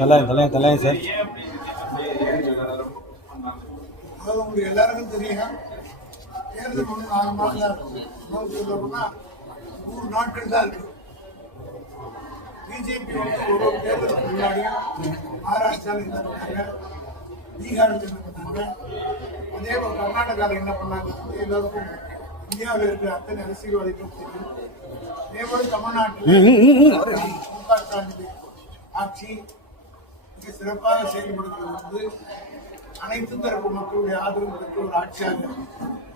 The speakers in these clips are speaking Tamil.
தலையாங்க சார். உங்களுக்கு எல்லாருக்கும் தெரியும், தேர்தல் 4 மாதம் தான் இருக்கும். 100 நாட்கள் தான் இருக்கு. பிஜேபி ஒரு தேர்தலுக்கு முன்னாடியும் மகாராஷ்டிராவில் என்ன பண்ணாங்க, பீகாரில் என்ன பண்ணாங்க, அதே போல கர்நாடகாவில் என்ன பண்ணாங்க, எல்லாருக்கும் இந்தியாவில் இருக்கிற அத்தனை அரசியல்வாதிகளும் தெரியும். அதேபோல தமிழ்நாட்டில் ஆட்சி மிக சிறப்பாக செயல்படுத்துவது அனைத்து தரப்பு மக்களுடைய ஆதரவு பெற்ற ஒரு ஆட்சியாக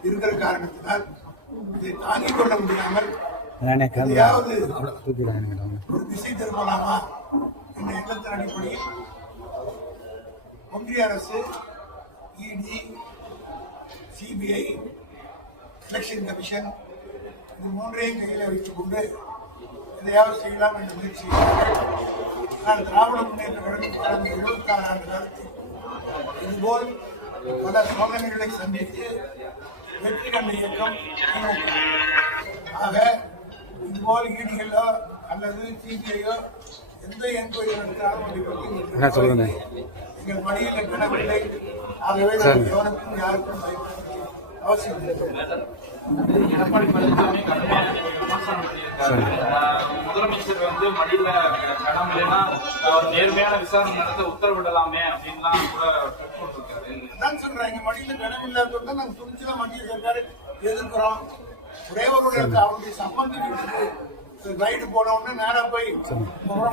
இருக்கிற காரணத்தினால் இதை தாங்கிக் கொள்ள முடியாமல் எதையாவது ஒரு திசை திருப்பலாமா என்ற எண்ணத்தின் அடிப்படையில் ஒன்றிய அரசு, இடி, சிபிஐ, எலெக்ஷன் கமிஷன் இது மூன்றையும் கையில் வைத்துக் கொண்டு எதையாவது செய்யலாம் என்ற முயற்சி. நான் திராவிட முன்னேற்ற கழகம் கடந்த 76 ஆண்டு காலத்தில் இதுபோல் பல சோதனைகளை சந்தித்து வெற்றி கண்ட இயக்கம் திமுக. ஆக இதுபோல் ஈடிகளோ அல்லது சிபிஐயோ எந்த என்கொயரி நடத்தாலும் எங்கள் மடியில் கிடவில்லை. ஆகவே எவனுக்கும் யாருக்கும் அவசியம் எடப்பாடி பழனிசாமி முதலமைச்சர் மடியில கடன் இல்லைன்னா நேர்மையான விசாரணை நடத்த உத்தரவிடலாமே அப்படின்லாம் கூட தான் சொல்றாங்க. மடியில கடன் இல்லாத நாங்க துணிச்சுல மத்திய சர்க்காரு எதிர்க்கிறோம். ஒரே ஒரு அவருடைய சம்பந்தி வீட்டுக்கு ரைடு போன உடனே நேரா போய்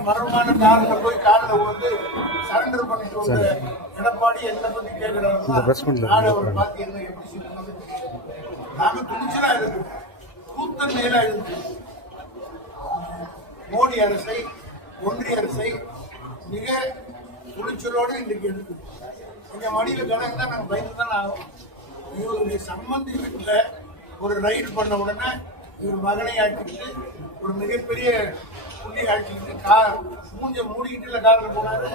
மர்மமான காரில் போய் காரில் வந்து சரண்டர் பண்ணிட்டு வந்து எடப்பாடி எந்த பத்தி கேட்கிறாரு நாடு அவர் பார்த்து என்ன எப்படி சொல்லுங்க. நாங்க துணிச்சலா இருக்கு, கூத்தன் மேலா இருக்கு. மோடி அரசை, ஒன்றிய அரசை மிக துணிச்சலோடு இன்றைக்கு இருக்கு. எங்க மடியில கணக்கு தான் நாங்க பயந்து தான் ஆகும். இவருடைய சம்பந்தி வீட்டுல ஒரு ரைடு பண்ண உடனே இவர் மகனை ஆக்கிட்டு ஒரு மிகப்பெரிய புள்ளி ஆக்கிட்டு கார் மூஞ்ச மூடிக்கிட்டு காரில் போனாரு.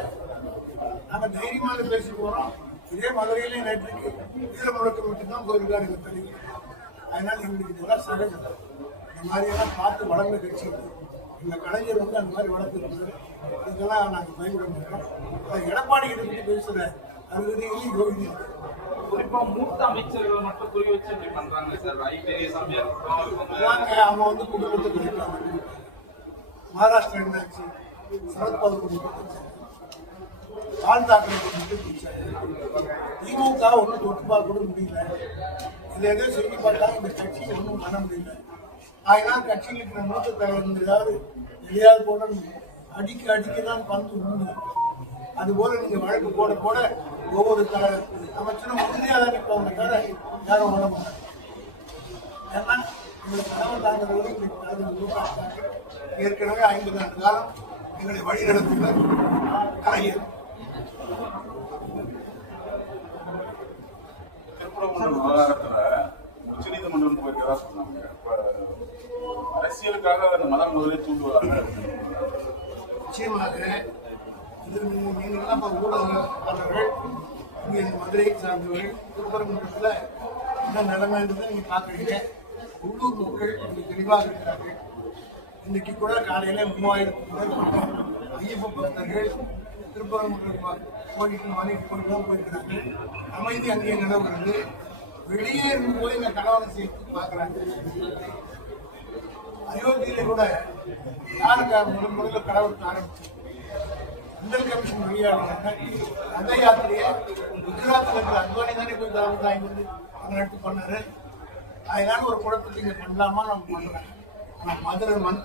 நாங்க தைரியமாக பேசி போறோம். இதே மதுரையிலே நேற்றுக்கு வீர முழக்கம் மட்டும்தான் போயிருக்காரு எங்க தலைவர். அதனால எங்களுக்கு இதெல்லாம் சகஜம். இந்த மாதிரியெல்லாம் பார்த்து வளர்ந்த கட்சி எங்க கலைஞர் அந்த மாதிரி வளர்த்துருக்காரு. இதெல்லாம் நாங்கள் பயன்பட மாட்டோம். எடப்பாடி கிட்ட பற்றி பேசுற அருகதையும் யோகி குறிப்பா மூத்த அமைச்சர்கள் மட்டும் குறி வச்சு பண்றாங்க சார். அவங்க வந்து குடும்பத்தை கிடைக்கிறாங்க. மகாராஷ்டிரா என்னாச்சு, சரத்பவார் குடும்பத்தை, ஆள் தாக்கரே திமுக ஒன்றும் தொட்டு பார்க்க கூட முடியல. இதை எதோ சொல்லி பார்த்தாங்க, இந்த கட்சி ஒன்றும் பண்ண முடியல. அதனால கட்சியில் இருக்கிற மூத்த தலைவர் ஏதாவது எதையாவது போட அடிக்கதான் பந்து உண்டு. அதுபோல நீங்க வழக்கு போட போட ஒவ்வொரு அமைச்சரும் உறுதியாக தான் நிற்பாங்க தவிர யாரும் ஓட மாட்டாங்க. ஏன்னா உங்களுக்கு கனவு தாங்கிறவர்கள் ஏற்கனவே 50 ஆண்டு காலம் எங்களை வழி நடத்துகிற கலைஞர். திருப்பரங்குன்றம் விவகாரத்துல உச்சநீதிமன்றம் போயிருக்கதா சொன்னாங்க. அரசியலுக்காக அந்த மதம் முதலே தூண்டுவதாக நிச்சயமாக நீங்கள்லாம் ஊடகங்கள் இங்கே மதுரையை சார்ந்தவர்கள் திருப்பரங்குன்றத்தில் என்ன நடந்ததுன்றதை நீங்கள் பார்க்குறீங்க. உள்ளூர் மக்கள் இங்கே தெளிவாக இருக்கிறார்கள். இன்றைக்கு கூட காலையில் 3000க்கும் மேற்பட்ட ஐயப்ப பக்தர்கள் திருப்பரங்குன்றம் கோயிலுக்கு மலைக்கு கோயிலும் போயிருக்கிறார்கள். அமைதி அங்கே நிலவுகிறது. வெளியே இருந்து போய் இந்த கலவரம் செய்து பார்க்குறாங்க. அயோத்தியில கூட யாருக்கு முதல்ல கலவரத்தை ஆரம்பிச்சு அந்தல் கமிஷன் வழியாடுறாங்க. அந்த யாத்திரையை குஜராத்தில் இருக்கிற அத்வானி தானே போய் கலவரத்தை வாங்கி அங்கே நடத்தி பண்ணாரு. அதனால ஒரு குழப்பத்தை இங்கே பண்ணலாமா நம்ம பண்ணுறேன். ஆனால் மதுரை மண்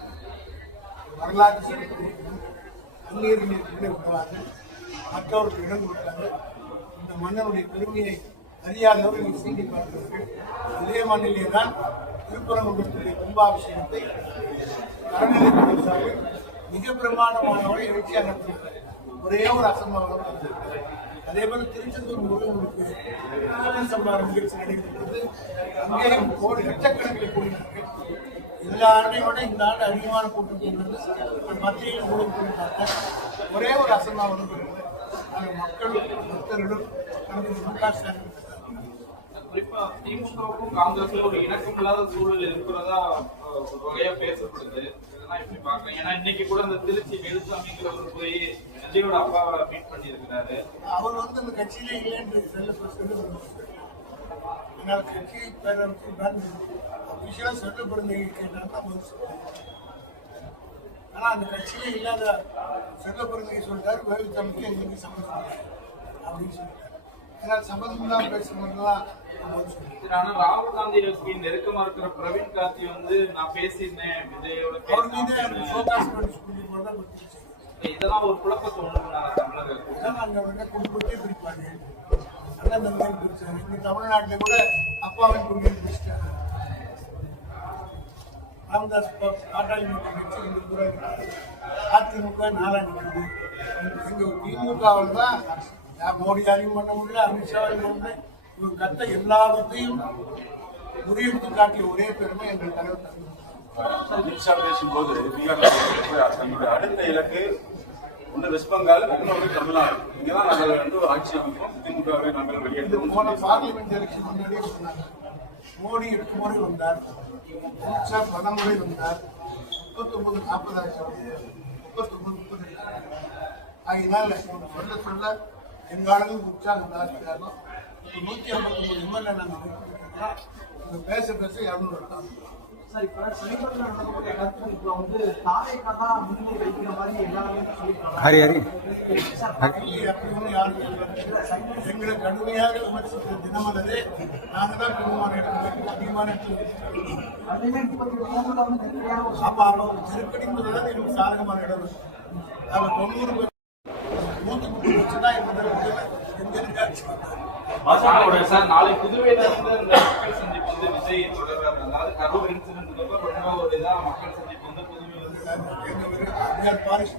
வரலாற்று சொல்லக்கூடிய அந்நியர்கள் விடுவாங்க, மற்றவர்கள் இடம் கொடுத்தாங்க. இந்த மன்னனுடைய பெருமையை அறியாதவர்கள் இங்கே சீண்டி பார்க்கிறார்கள். இதே மண்ணிலே தான் திருப்பரங்குன்றத்துடைய கும்பாபிஷேகத்தை அறநிலைத்துறை மிக பிரமாண்டமானவரை எழுச்சியாக நடத்தினார். ஒரே ஒரு அசம்பாவிதம் நடந்திருக்கிறது. அதே போல திருச்செந்தூர் முருகனுக்கு சம்பாரம் நிகழ்ச்சி நடைபெற்றது. அங்கேயும் லட்சக்கணக்கில் கூடினார்கள். எல்லா ஆண்டையும் விட இந்த ஆண்டு அதிகமான கூட்டம் கொண்டது. மத்தியில் கூட கூடினார்கள். ஒரே ஒரு அசம்பாவிதம் இருக்கிறது. மக்களும் பக்தர்களும் நமக்கு முக ஸ்டாலின் குறிப்பா திமுகவுக்கும் காங்கிரஸும் ஒரு இணக்கம் இல்லாத சூழல் இருக்கிறதா ஒரு வகையா பேசப்படுது. இதெல்லாம் எப்படி பாக்குறீங்க? ஏன்னா இன்னைக்கு கூட இந்த திருச்சி வேலுசாமிங்கிறவர் போய் விஜயோட அப்பாவை மீட் பண்ணி இருக்கிறாரு. அவர் வந்து அந்த கட்சியிலே இல்லைன்னு சொல்லி அதனால கட்சி பேரமைச்சு அபிஷியலா சொல்லப்படுறது கேட்டாங்க. ஆனா அந்த கட்சியிலே இல்லாத சொல்லப்படுறதை சொல்லிட்டாரு, வேலுசாமிக்கு எங்களுக்கு சம்மந்தம் இல்லை அப்படின்னு சொல்லிட்டாரு. அதனால சம்மந்தம் தான் பேசுறதுலாம் ஆனா ராகுல் காந்திக்கு நெருக்கமா இருக்கிற பிரவீன் காந்தி வந்து நான் பேசியிருந்தேன் விஜயோட அவர் மீது ஃபோக்கஸ் பண்ணி சொல்லி போதான் கொடுத்துருச்சு. இதெல்லாம் ஒரு குழப்பத்தை உண்டு தமிழர்கள். அங்க வந்து குடும்பத்தையே பிரிப்பாங்க, அண்ணன் தம்பியை பிரிச்சாங்க. இப்படி தமிழ்நாட்டில் கூட அப்பாவின் குடும்பம் பிரிச்சிட்டாங்க. ராமதாஸ் பாட்டாளி கட்சி இந்த தூரம் இருக்கிறாரு, அதிமுக நாலாண்டு. எங்க திமுகவில் தான் மோடியாலையும் பண்ண முடியல, அமித்ஷாவையும் பண்ண முடியல. இவங்க கத்த எல்லாவற்றையும் முறியடித்து காட்டிய ஒரே பெருமை எங்கள் தலைவர் தந்தார். அமித்ஷா பேசும்போது தன்னுடைய அடுத்த இலக்கு ஒன்று வெஸ்ட் பெங்கால், இன்னொரு தமிழ்நாடு. இங்கதான் நாங்கள் வந்து ஆட்சி அமைப்போம், திமுகவை நாங்கள் வெளியெடுத்து போன பார்லிமெண்ட் எலெக்ஷன் முன்னாடியே சொன்னாங்க. மோடி 8 முறை வந்தார், அமித்ஷா 10 முறை வந்தார். 39 40 ஆச்சு, 39 30 ஆகினால சொல்ல சொல்ல எங்க ஆளுங்களுக்கு உற்சாகம் ஜாஸ்தியாகும். 159 எம்எல்ஏ நாங்கள் பேச பேச 200 இருக்காங்க. சார், இப்ப சமீபத்தில் நடத்தப்பட்ட கருத்து இப்போ வந்து தாவேகா தான் முன்னிலை வைக்கிற மாதிரி எல்லாருமே சொல்லியிருக்காங்க. அப்படி ஒன்றும் யாரும் எங்களை கடுமையாக விமர்சிக்கிற தினமலரே நாங்கள் தான் பெருமான இடத்துல அதிகமான இடத்துல. அதுவே 38 வந்து நெருக்கடியான ஒரு அப்போ அவங்க நெருக்கடிங்கிறது எங்களுக்கு சாதகமான இடம். நாங்கள் 90 130 வச்சு தான் சார் நாளை புதுவையில இருந்து இந்த மக்கள் சந்திப்பு வந்து விஜய் தொடர்றாரு. அதாவது கரூர் இன்சிடென்ட் ரொம்ப ஒரு இதான் மக்கள் சந்திப்பு வந்து புதுவையில எங்கள் பாரிஷ்